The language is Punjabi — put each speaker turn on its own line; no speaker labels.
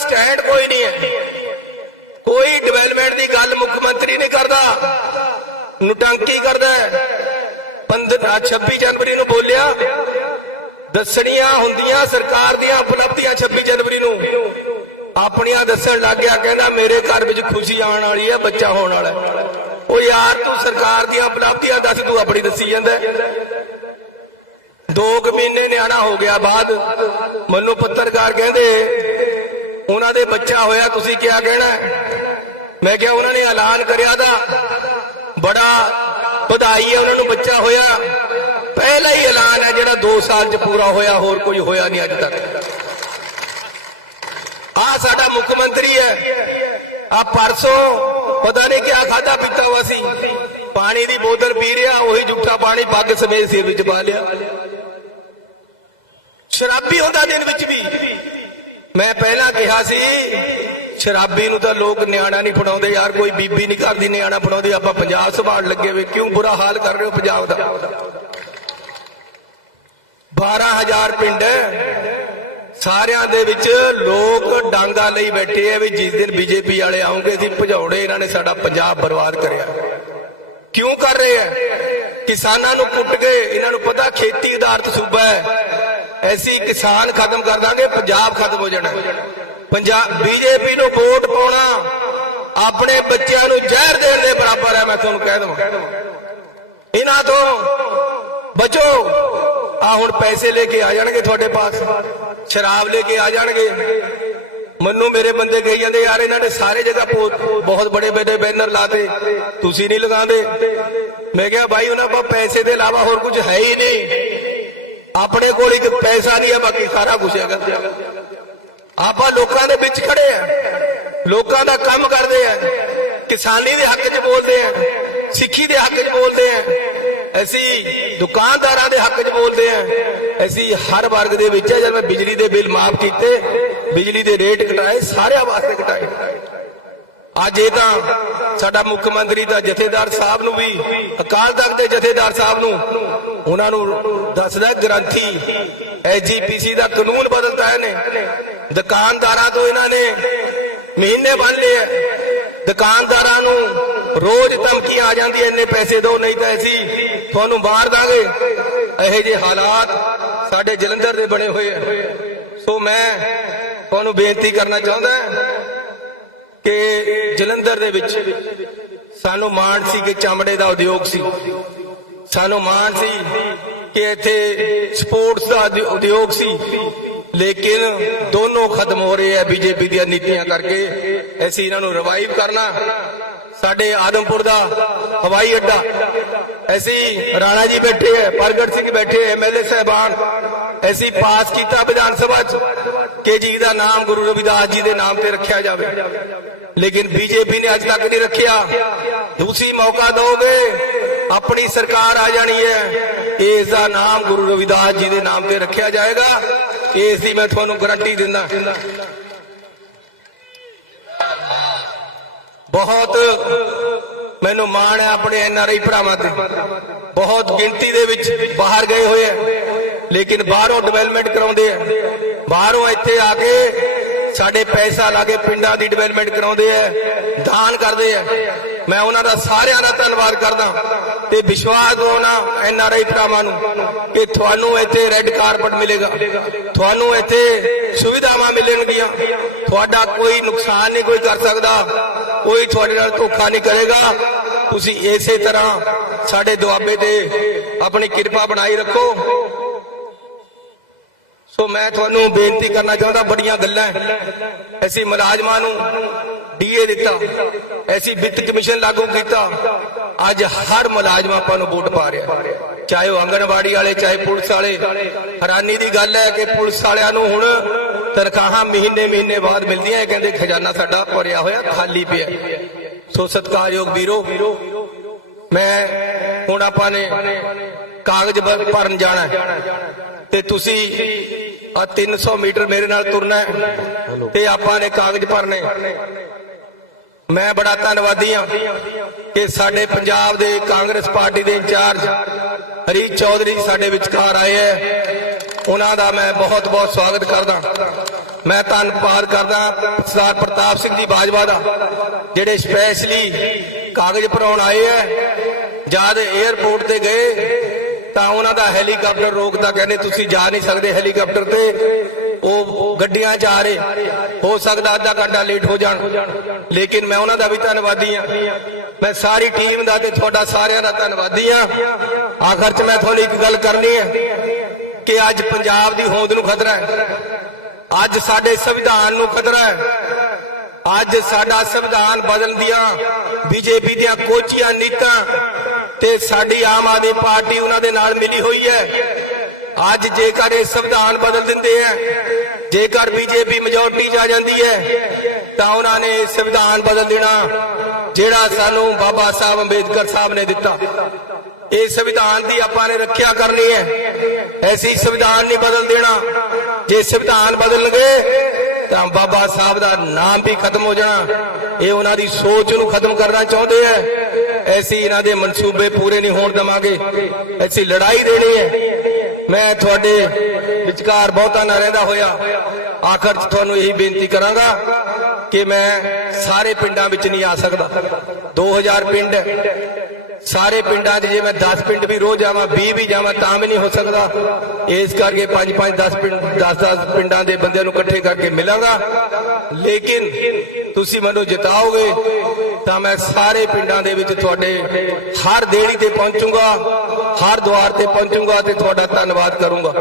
ਸਟੈਂਡ ਕੋਈ ਨਹੀਂ ਹੈ। ਕੋਈ ਡਿਵੈਲਪਮੈਂਟ ਦੀ ਗੱਲ ਮੁੱਖ ਮੰਤਰੀ ਨਹੀਂ ਕਰਦਾ। ਨੁਟੰਕੀ ਕਰਦਾ ਹੈ। 15 26 ਜਨਵਰੀ ਨੂੰ ਬੋਲਿਆ, ਦੱਸਣੀਆਂ ਹੁੰਦੀਆਂ ਸਰਕਾਰ ਦੀਆਂ, ਉਪਲਬਧੀਆਂ 26 ਜਨਵਰੀ ਨੂੰ। ਆਪਣੀਆਂ ਦੱਸਣ ਲੱਗ ਗਿਆ, ਕਹਿੰਦਾ ਮੇਰੇ ਘਰ ਵਿੱਚ ਖੁਸ਼ੀ ਆਉਣ ਵਾਲੀ ਹੈ, ਬੱਚਾ ਹੋਣ ਵਾਲਾ ਉਹ ਯਾਰ ਤੂੰ ਸਰਕਾਰ ਦੀਆਂ ਉਪਲਬਧੀਆਂ ਦੱਸ, ਤੂੰ ਆਪਣੀ ਦੱਸੀ ਜਾਂਦਾ ਦੋ ਕੁ ਮਹੀਨੇ ਨਿਆਣਾ ਹੋ ਗਿਆ ਬਾਅਦ। ਮੈਨੂੰ ਪੱਤਰਕਾਰ ਕਹਿੰਦੇ ਉਹਨਾਂ ਦੇ ਬੱਚਾ ਹੋਇਆ, ਤੁਸੀਂ ਕੀ ਕਹਿਣਾ? ਮੈਂ ਕਿਹਾ ਉਹਨਾਂ ਨੇ ਐਲਾਨ ਕਰਿਆ ਦਾ ਬੜਾ ਵਧਾਈ ਹੈ ਉਹਨਾਂ ਨੂੰ ਬੱਚਾ ਹੋਇਆ। ਪਹਿਲਾ ਹੀ ਐਲਾਨ ਹੈ ਜਿਹੜਾ 2 ਸਾਲ ਚ ਪੂਰਾ ਹੋਇਆ, ਹੋਰ ਕੋਈ ਹੋਇਆ ਨਹੀਂ ਅੱਜ ਤੱਕ। ਆ ਸਾਡਾ ਮੁੱਖ ਮੰਤਰੀ ਹੈ। ਆ ਪਰਸੋਂ ਪਤਾ ਨਹੀਂ ਕਿਆ ਖਾਦਾ ਪੀਤਾ ਹੋਇਆ ਸੀ। ਪਾਣੀ ਦੀ ਬੋਤਲ ਪੀ ਰਿਹਾ, ਉਹੀ ਜੁੱਟਾ ਪਾਣੀ ਪੱਗ ਸਮੇਤ ਸਿਰ ਵਿੱਚ ਪਾ ਲਿਆ। ਸ਼ਰਾਬੀ ਹੁੰਦਾ ਦਿਨ ਵਿੱਚ ਵੀ। ਮੈਂ ਪਹਿਲਾਂ ਕਿਹਾ ਸੀ, ਸ਼ਰਾਬੀ ਨੂੰ ਤਾਂ ਲੋਕ ਨਿਆਣਾ ਨਹੀਂ ਫੜਾਉਂਦੇ ਯਾਰ, ਕੋਈ ਬੀਬੀ ਨਹੀਂ ਕਰਦੀ ਨਿਆਣਾ ਫੜਾਉਂਦੇ, ਆਪਾਂ ਪੰਜਾਬ ਸੰਭਾਲ ਲੱਗੇ ਵੇ, ਕਿਉਂ ਬੁਰਾ ਹਾਲ ਕਰ ਰਹੇ ਹੋ ਪੰਜਾਬ ਦਾ? 12000 ਪਿੰਡ ਸਾਰਿਆਂ ਦੇ ਵਿੱਚ ਲੋਕ ਡਾਂਗਾ ਲਈ ਬੈਠੇ ਆ ਵੀ ਜਿਸ ਦਿਨ ਬੀਜੇਪੀ ਵਾਲੇ ਆਉਂਗੇ ਅਸੀਂ ਭਜਾਉਣੇ ਇਹਨਾਂ ਨੇ ਸਾਡਾ ਪੰਜਾਬ ਬਰਬਾਦ ਕਰਿਆ। ਕਿਉਂ ਕਰ ਰਹੇ ਆ? ਕਿਸਾਨਾਂ ਨੂੰ ਕੁੱਟ ਕੇ, ਇਹਨਾਂ ਨੂੰ ਪਤਾ ਖੇਤੀ ਆਧਾਰਿਤ ਸੂਬਾ ਹੈ। ਐਸੀ ਕਿਸਾਨ ਖਤਮ ਕਰ ਦਾਂਗੇ, ਪੰਜਾਬ ਖਤਮ ਹੋ ਜਾਣਾ। ਪੰਜਾਬ ਬੀਜੇਪੀ ਨੂੰ ਵੋਟ ਪਾਉਣਾ, ਆਪਣੇ ਬੱਚਿਆਂ ਨੂੰ ਜ਼ਹਿਰ ਦੇਣ ਦੇ ਬਰਾਬਰ ਹੈ, ਮੈਂ ਤੁਹਾਨੂੰ ਕਹਿ ਦਵਾਂ। ਇਹਨਾਂ ਤੋਂ ਬਚੋ। ਆ ਹੁਣ ਪੈਸੇ ਲੈ ਕੇ ਆ ਜਾਣਗੇ ਤੁਹਾਡੇ ਪਾਸ, ਸ਼ਰਾਬ ਲੈ ਕੇ ਆ ਜਾਣਗੇ। ਮੈਨੂੰ ਮੇਰੇ ਬੰਦੇ ਕਹੀ ਜਾਂਦੇ, ਯਾਰ ਇਹਨਾਂ ਨੇ ਸਾਰੇ ਜਗ੍ਹਾ ਬਹੁਤ ਬੜੇ ਬੜੇ ਬੈਨਰ ਲਾਤੇ, ਤੁਸੀਂ ਨਹੀਂ ਲਗਾਉਂਦੇ। ਮੈਂ ਕਿਹਾ, ਭਾਈ, ਉਹਨਾਂ ਕੋਲ ਪੈਸੇ ਦੇ ਇਲਾਵਾ ਹੋਰ ਕੁਝ ਹੈ ਹੀ ਨਹੀਂ। ਆਪਣੇ ਕੋਲ ਇੱਕ ਪੈਸਾ ਨਹੀਂ ਹੈ, ਬਾਕੀ ਸਾਰਾ ਕੁਝ ਹੈਗਾ। ਆਪਾਂ ਲੋਕਾਂ ਦੇ ਵਿੱਚ ਖੜੇ ਆ। ਲੋਕਾਂ ਦਾ ਕੰਮ ਕਰਦੇ ਆ। ਕਿਸਾਨੀ ਦੇ ਹੱਕ 'ਚ ਬੋਲਦੇ ਆ। ਸਿੱਖੀ ਦੇ ਹੱਕ 'ਚ ਬੋਲਦੇ ਆ। ਅਸੀਂ ਦੁਕਾਨਦਾਰਾਂ ਦੇ ਹੱਕ 'ਚ ਬੋਲਦੇ ਆ। ਅਸੀਂ ਹਰ ਵਰਗ ਦੇ ਵਿੱਚ ਜਦ ਮੈਂ ਬਿਜਲੀ ਦੇ ਬਿੱਲ ਮਾਫ ਕੀਤੇ, ਬਿਜਲੀ ਦੇ ਰੇਟ ਘਟਾਏ, ਸਾਰਿਆਂ ਵਾਸਤੇ ਘਟਾਏ। ਅੱਜ ਇਹ ਤਾਂ ਸਾਡਾ ਮੁੱਖ ਮੰਤਰੀ ਦਾ ਜਥੇਦਾਰ ਸਾਹਿਬ ਨੂੰ ਵੀ, ਅਕਾਲ ਤਖਤ ਦੇ ਜਥੇਦਾਰ ਸਾਹਿਬ ਨੂੰ ਉਹਨਾਂ ਨੂੰ ਦੱਸਦਾ ਗ੍ਰੰਥੀ। ਐਜੀਪੀਸੀ ਦਾ ਕਾਨੂੰਨ ਬਦਲਤਾ ਇਹਨੇ। ਦੁਕਾਨਦਾਰਾਂ ਤੋਂ ਇਹਨਾਂ ਨੇ ਮਹੀਨੇ ਬੰਨ ਲਏ ਦੁਕਾਨਦਾਰਾਂ ਨੂੰ ਰੋਜ਼ ਧਮਕੀਆਂ ਆ ਜਾਂਦੀਆਂ ਇੰਨੇ ਪੈਸੇ ਦਿਓ, ਨਹੀਂ ਤਾਂ ਅਸੀਂ ਤੁਹਾਨੂੰ ਮਾਰ ਦਾਂਗੇ। ਇਹੋ ਜਿਹੇ ਹਾਲਾਤ ਸਾਡੇ ਜਲੰਧਰ ਦੇ ਬਣੇ ਹੋਏ ਆ ਸੋ ਮੈਂ ਤੁਹਾਨੂੰ ਬੇਨਤੀ ਕਰਨਾ ਚਾਹੁੰਦਾ ਕਿ ਜਲੰਧਰ ਦੇ ਵਿੱਚ ਸਾਨੂੰ ਮਾਣ ਸੀ ਕਿ ਚਮੜੇ ਦਾ ਉਦਯੋਗ ਸੀ। ਸਾਨੂੰ ਮਾਣ ਸੀ ਕਿ ਇੱਥੇ ਸਪੋਰਟਸ ਦਾ ਉਦਯੋਗ ਸੀ। ਲੇਕਿਨ ਦੋਨੋਂ ਖਤਮ ਹੋ ਰਹੇ ਆ ਬੀਜੇਪੀ ਦੀਆਂ ਨੀਤੀਆਂ ਕਰਕੇ। ਅਸੀਂ ਇਹਨਾਂ ਨੂੰ ਰਿਵਾਈਵ ਕਰਨਾ। ਸਾਡੇ ਆਦਮਪੁਰ ਦਾ ਹਵਾਈ ਅੱਡਾ। ਅਸੀਂ ਰਾਣਾ ਜੀ ਬੈਠੇ ਹੈ ਪ੍ਰਗਟ ਸਿੰਘ ਬੈਠੇ ਐਮਐਲਏ ਸਹਿਬਾਨ। ਅਸੀਂ ਪਾਸ ਕੀਤਾ ਵਿਧਾਨ ਸਭਾ ਚ। ਕਿ ਜੀ ਦਾ ਨਾਮ ਗੁਰੂ ਰਵਿਦਾਸ ਜੀ ਦੇ ਨਾਮ ਤੇ ਰੱਖਿਆ ਜਾਵੇ। ਲੇਕਿਨ ਬੀਜੇਪੀ ਨੇ ਅੱਜ ਤੱਕ ਨਹੀਂ ਰੱਖਿਆ। ਦੂਸਰੀ ਮੌਕਾ ਦੋਗੇ। ਆਪਣੀ ਸਰਕਾਰ ਆ ਜਾਣੀ ਹੈ। ਇਸ ਦਾ ਨਾਮ ਗੁਰੂ ਰਵਿਦਾਸ ਜੀ ਦੇ ਨਾਮ ਤੇ ਰੱਖਿਆ ਜਾਏਗਾ। ਇਸ ਦੀ ਮੈਂ ਤੁਹਾਨੂੰ ਗਾਰੰਟੀ ਦਿੰਦਾ। ਬਹੁਤ ਮੈਨੂੰ ਮਾਣ ਹੈ ਆਪਣੇ ਐਨ ਆਰ ਆਈ ਭਰਾਵਾਂ ਤੇ। ਬਹੁਤ ਗਿਣਤੀ ਦੇ ਵਿੱਚ ਬਾਹਰ ਗਏ ਹੋਏ ਆ ਲੇਕਿਨ ਬਾਹਰੋਂ ਡਿਵੈਲਪਮੈਂਟ ਕਰਾਉਂਦੇ ਆ ਬਾਹਰੋਂ ਇੱਥੇ ਆ ਕੇ ਸਾਡੇ ਪੈਸਾ ਲਾ ਕੇ ਪਿੰਡਾਂ ਦੀ ਡਿਵੈਲਪਮੈਂਟ ਕਰਾਉਂਦੇ ਆ, ਦਾਨ ਕਰਦੇ ਆ। ਮੈਂ ਉਹਨਾਂ ਦਾ ਸਾਰਿਆਂ ਦਾ ਧੰਨਵਾਦ ਕਰਦਾ ਤੇ ਵਿਸ਼ਵਾਸ ਦਵਾਉਣਾ ਐਨ ਆਰ ਆਈ ਭਰਾਵਾਂ ਨੂੰ ਕਿ ਤੁਹਾਨੂੰ ਇੱਥੇ ਰੈੱਡ ਕਾਰਪਟ ਮਿਲੇਗਾ। ਤੁਹਾਨੂੰ ਇੱਥੇ ਸੁਵਿਧਾਵਾਂ ਮਿਲਣਗੀਆਂ। ਤੁਹਾਡਾ ਕੋਈ ਨੁਕਸਾਨ ਨਹੀਂ ਕੋਈ ਕਰ ਸਕਦਾ, ਕੋਈ ਤੁਹਾਡੇ ਨਾਲ ਧੋਖਾ ਨਹੀਂ ਕਰੇਗਾ। ਤੁਸੀਂ ਇਸੇ ਤਰ੍ਹਾਂ ਸਾਡੇ ਦੁਆਬੇ ਤੇ ਆਪਣੀ ਕਿਰਪਾ ਬਣਾਈ ਰੱਖੋ। ਸੋ ਮੈਂ ਤੁਹਾਨੂੰ ਬੇਨਤੀ ਕਰਨਾ ਚਾਹੁੰਦਾ, ਬੜੀਆਂ ਗੱਲਾਂ ਅਸੀਂ ਮੁਲਾਜ਼ਮਾਂ ਨੂੰ ਡੀਏ ਦਿੱਤਾ, ਅਸੀਂ ਵਿੱਤ ਕਮਿਸ਼ਨ ਲਾਗੂ ਕੀਤਾ। ਅੱਜ ਹਰ ਮੁਲਾਜ਼ਮ ਆਪਾਂ ਨੂੰ ਵੋਟ ਪਾ ਰਿਹਾ ਚਾਹੇ ਉਹ ਆਂਗਣਵਾੜੀ ਵਾਲੇ, ਚਾਹੇ ਪੁਲਿਸ ਵਾਲੇ। ਹੈਰਾਨੀ ਦੀ ਗੱਲ ਹੈ ਕਿ ਪੁਲਿਸ ਵਾਲਿਆਂ ਨੂੰ ਹੁਣ ਤਨਖਾਹਾਂ ਮਹੀਨੇ ਮਹੀਨੇ ਬਾਅਦ ਮਿਲਦੀਆਂ ਇਹ ਕਹਿੰਦੇ ਖਜ਼ਾਨਾ ਸਾਡਾ ਭਰਿਆ ਹੋਇਆ ਖਾਲੀ ਪਿਆ ਸੋ ਸਤਿਕਾਰਯੋਗ ਵੀਰੋ, ਮੈਂ ਹੁਣ ਆਪਾਂ ਨੇ ਕਾਗਜ਼ ਭਰਨ ਜਾਣਾ ਤੇ ਤੁਸੀਂ ਆ 300 ਮੀਟਰ ਮੇਰੇ ਨਾਲ ਤੁਰਨਾ ਹੈ ਤੇ ਆਪਾਂ ਨੇ ਕਾਗਜ਼ ਭਰਨੇ। ਮੈਂ ਬੜਾ ਧੰਨਵਾਦੀ ਹਾਂ ਕਿ ਸਾਡੇ ਪੰਜਾਬ ਦੇ ਕਾਂਗਰਸ ਪਾਰਟੀ ਦੇ ਇੰਚਾਰਜ ਹਰੀਸ਼ ਚੌਧਰੀ ਸਾਡੇ ਵਿਚਕਾਰ ਆਏ ਹੈ। ਉਹਨਾਂ ਦਾ ਮੈਂ ਬਹੁਤ ਬਹੁਤ ਸਵਾਗਤ ਕਰਦਾ। ਮੈਂ ਧੰਨਵਾਦ ਕਰਦਾ ਸਰਦਾਰ ਪ੍ਰਤਾਪ ਸਿੰਘ ਜੀ ਬਾਜਵਾ ਦਾ, ਜਿਹੜੇ ਸਪੈਸ਼ਲੀ ਕਾਗਜ਼ ਭਰਾਉਣ ਆਏ ਹੈ। ਜਦ 에ਅਰਪੋਰਟ ਤੇ ਗਏ ਤਾਂ ਉਹਨਾਂ ਦਾ ਹੈਲੀਕਾਪਟਰ ਰੋਕਦਾ, ਕਹਿੰਦੇ ਤੁਸੀਂ ਜਾ ਨਹੀਂ ਸਕਦੇ ਹੈਲੀਕਾਪਟਰ ਤੇ। ਉਹ ਗੱਡੀਆਂ 'ਚ ਆ ਰਹੇ। ਹੋ ਸਕਦਾ ਅੱਧਾ ਘੰਟਾ ਲੇਟ ਹੋ ਜਾਣ। ਲੇਕਿਨ ਮੈਂ ਉਹਨਾਂ ਦਾ ਵੀ ਧੰਨਵਾਦੀ ਆ ਮੈਂ ਸਾਰੀ ਟੀਮ ਦਾ ਤੇ ਤੁਹਾਡਾ ਸਾਰਿਆਂ ਦਾ ਧੰਨਵਾਦੀ ਆ ਆਖਰ 'ਚ ਮੈਂ ਤੁਹਾਨੂੰ ਇੱਕ ਗੱਲ ਕਰਨੀ ਹੈ ਕਿ ਅੱਜ ਪੰਜਾਬ ਦੀ ਹੋਂਦ ਨੂੰ ਖਤਰਾ ਹੈ। ਅੱਜ ਸਾਡੇ ਸੰਵਿਧਾਨ ਨੂੰ ਖਤਰਾ ਹੈ। ਅੱਜ ਸਾਡਾ ਸੰਵਿਧਾਨ ਬਦਲਣ ਦੀਆਂ ਬੀਜੇਪੀ ਦੀਆਂ ਕੋਚੀਆਂ ਨੀਤਾਂ ਤੇ ਸਾਡੀ ਆਮ ਆਦਮੀ ਪਾਰਟੀ ਉਹਨਾਂ ਦੇ ਨਾਲ ਮਿਲੀ ਹੋਈ ਹੈ। ਅੱਜ ਜੇਕਰ ਇਹ ਸੰਵਿਧਾਨ ਬਦਲ ਦਿੰਦੇ ਆ ਜੇਕਰ ਬੀਜੇਪੀ ਮੈਜੋਰਟੀ 'ਚ ਆ ਜਾਂਦੀ ਹੈ, ਤਾਂ ਉਹਨਾਂ ਨੇ ਸੰਵਿਧਾਨ ਬਦਲ ਦੇਣਾ, ਜਿਹੜਾ ਸਾਨੂੰ ਬਾਬਾ ਸਾਹਿਬ ਅੰਬੇਦਕਰ ਸਾਹਿਬ ਨੇ ਦਿੱਤਾ। ਇਹ ਸੰਵਿਧਾਨ ਦੀ ਆਪਾਂ ਨੇ ਰੱਖਿਆ ਕਰਨੀ ਹੈ। ਐਸੀ ਸੰਵਿਧਾਨ ਨਹੀਂ ਬਦਲ ਦੇਣਾ। ਜੇ ਸੰਵਿਧਾਨ ਬਦਲਣਗੇ, ਤਾਂ ਬਾਬਾ ਸਾਹਿਬ ਦਾ ਨਾਮ ਵੀ ਖਤਮ ਹੋ ਜਾਣਾ। ਇਹ ਉਹਨਾਂ ਦੀ ਸੋਚ ਨੂੰ ਖਤਮ ਕਰਨਾ ਚਾਹੁੰਦੇ ਐ ਅਸੀਂ ਇਹਨਾਂ ਦੇ ਮਨਸੂਬੇ ਪੂਰੇ ਨਹੀਂ ਹੋਣ ਦਵਾਂਗੇ। ਅਸੀਂ ਲੜਾਈ ਦੇਣੀ ਹੈ। ਮੈਂ ਤੁਹਾਡੇ ਵਿਚਕਾਰ ਬਹੁਤਾ ਨਾ ਰਹਿੰਦਾ ਹੋਇਆ। ਆਖਰ 'ਚ ਤੁਹਾਨੂੰ ਇਹੀ ਬੇਨਤੀ ਕਰਾਂਗਾ ਕਿ ਮੈਂ ਸਾਰੇ ਪਿੰਡਾਂ ਵਿੱਚ ਨਹੀਂ ਆ ਸਕਦਾ। 2000 ਪਿੰਡ, ਸਾਰੇ ਪਿੰਡਾਂ 'ਚ ਜੇ ਮੈਂ 10 ਪਿੰਡ ਵੀ ਰੋਜ਼ ਜਾਵਾਂ 20 ਵੀ ਜਾਵਾਂ, ਤਾਂ ਵੀ ਨਹੀਂ ਹੋ ਸਕਦਾ। ਇਸ ਕਰਕੇ 5 5 10 ਪਿੰਡ 10 10 ਪਿੰਡਾਂ ਦੇ ਬੰਦਿਆਂ ਨੂੰ ਇਕੱਠੇ ਕਰਕੇ ਮਿਲਾਂਗਾ। ਲੇਕਿਨ ਤੁਸੀਂ ਮੈਨੂੰ ਜਿਤਾਓਗੇ। ਤਾਂ ਮੈਂ ਸਾਰੇ ਪਿੰਡਾਂ ਦੇ ਵਿੱਚ ਤੁਹਾਡੇ ਹਰ ਦੇੜੀ ਤੇ ਪਹੁੰਚੂਗਾ, ਹਰ ਦੁਆਰ ਤੇ ਪਹੁੰਚੂਗਾ ਤੇ ਤੁਹਾਡਾ ਧੰਨਵਾਦ ਕਰੂੰਗਾ।